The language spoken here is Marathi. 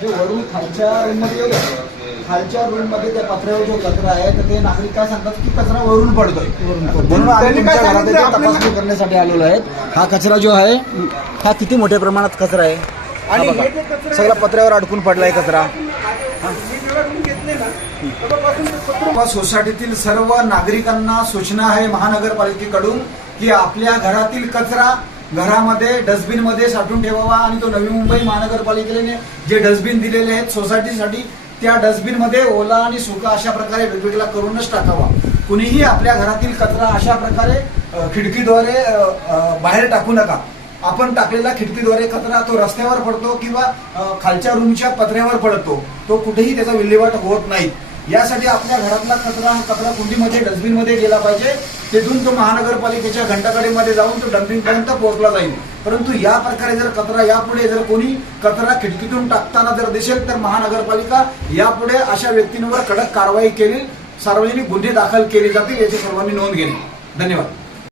जे वरून खालच्या रूममध्ये येऊ द्या. खालच्या रूममध्ये त्या पत्र्यावर जो कचरा आहे तर ते नागरिक काय सांगतात की कचरा वरून पडतोय. म्हणून आम्ही तुमच्या घरात इथे तपासणी करण्यासाठी आलेलो आहेत. हा कचरा जो आहे हा किती मोठ्या प्रमाणात कचरा आहे आणि सगळा पत्र्यावर अडकून पडलाय कचरा. सोसायटीतील सर्व नागरिकांना सूचना आहे महानगरपालिकेकडून की आपल्या घरातील कचरा घरामध्ये डस्टबिन मध्ये साठवून ठेवावा आणि तो नवी मुंबई महानगरपालिकेने जे डस्टबिन दिलेले आहेत सोसायटीसाठी त्या डस्टबिन मध्ये ओला आणि सुका अशा प्रकारे वेगवेगळा करूनच टाकावा. कुणीही आपल्या घरातील कचरा अशा प्रकारे खिडकीद्वारे बाहेर टाकू नका. आपण टाकलेला खिडकीद्वारे कचरा तो रस्त्यावर पडतो किंवा खालच्या रूमच्या पत्र्यावर पडतो. तो कुठेही त्याचा विल्हेवाट होत नाही. यासाठी आपल्या घरातला कचरा कुंडीमध्ये डस्टबिनमध्ये गेला पाहिजे. तिथून तो महानगरपालिकेच्या घंटागाडीमध्ये जाऊन तो डम्पिंग पर्यंत पोहोचला जाईल. परंतु या प्रकारे जर कचरा यापुढे जर कोणी कचरा खिडकीतून टाकताना जर दिसेल तर महानगरपालिका यापुढे अशा व्यक्तींवर कडक कारवाई केली, सार्वजनिक गुन्हे दाखल केले जातील याची सर्वांनी नोंद घेणे. धन्यवाद.